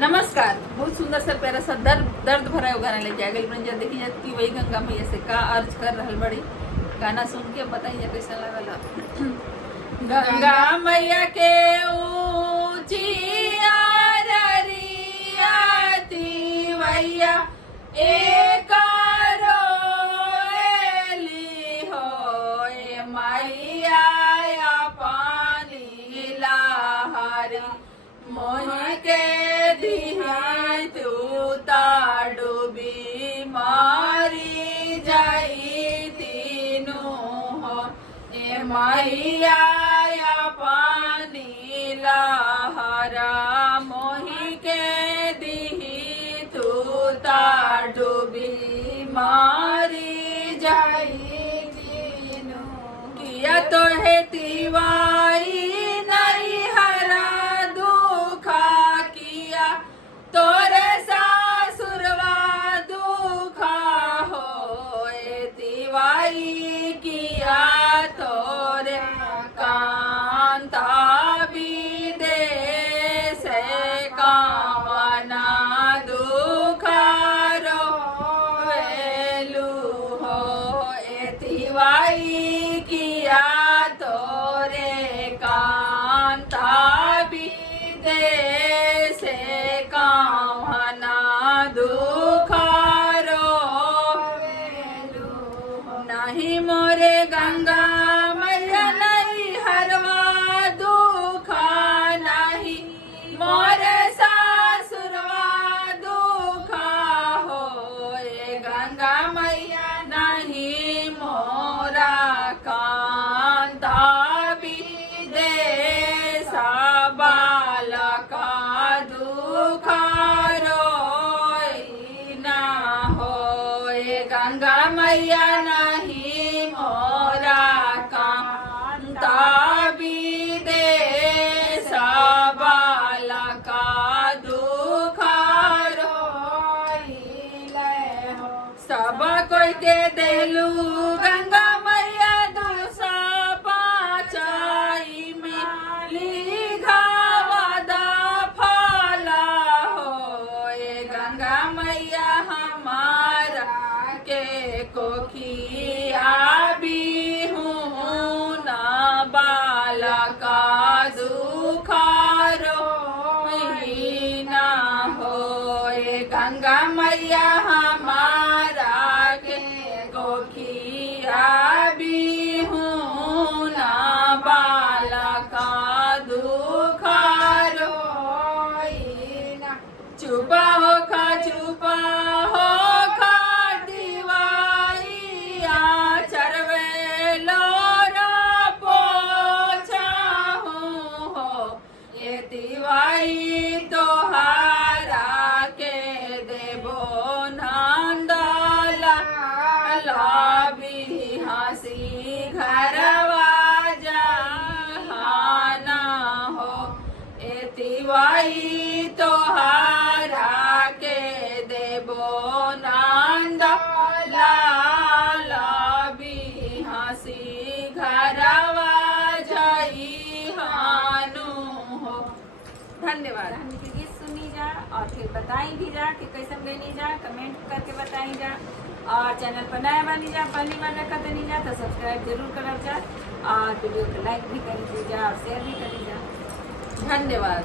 नमस्कार। बहुत सुंदर सा प्यारा सा दर्द भरा हुआ गाना लेके आ गई बन जा। देखी जाती कि वही गंगा मैया से का अर्ज कर रहल बड़ी। गाना सुन के बताइए कैसा लगल। गंगा मैया के ऊंची आररिया तिवैया एक रोएली हो ए मैया पानी लहरी मोहि के दिहाई तू डूबी मारी जाई तीनू हो ए मैया पानी लहरा मोहि के दिही तू डूबी मारी जाई तीनू किया तो है तिवाई नहीं हरा तोरे सासुरवा दुखा हो तिवाई किया तोरे कांता विदेश कामना दुखा रोएलू हो तिवाई किया तोरे कांता विदेश कामना दुखारो नहीं मोरे गंगा मैया नहीं हरवा दुखा नहीं मोरे सासुरवा दुखा हो गंगा मैया नहीं मोरा कांता विदेश बालका गंगा मैया नहीं मोरा कांता विदेश बालका दुखारो सब कोई के देलू गंगा मैया दूसा पाचाई में लिखावा दा फला हो गंगा मैया हमारा के कोखिया भी हूँ ना बालका दुखारो ना हो गंगा मैया हमारा के कोखिया भी हूँ ना बालका दुखारो चुपा हो खा चुपा हो तिवाई तोहारा के देबो नंदला लाभी हंसी घरवा जहाना हो तिवाई तोहारा के देबो नंदला लाभी हंसी घरवा जाई हानु हो। धन्यवाद। हमने के गीत सुनी जा और फिर बताई भी जा कि कैसन गई जा, कमेंट करके बताई जा। और चैनल पर नया बनी जा, पहली बार देखा नहीं जा तो सब्सक्राइब जरूर कर जा और वीडियो को लाइक भी कर दीजिए और शेयर भी कर दीजिए। धन्यवाद।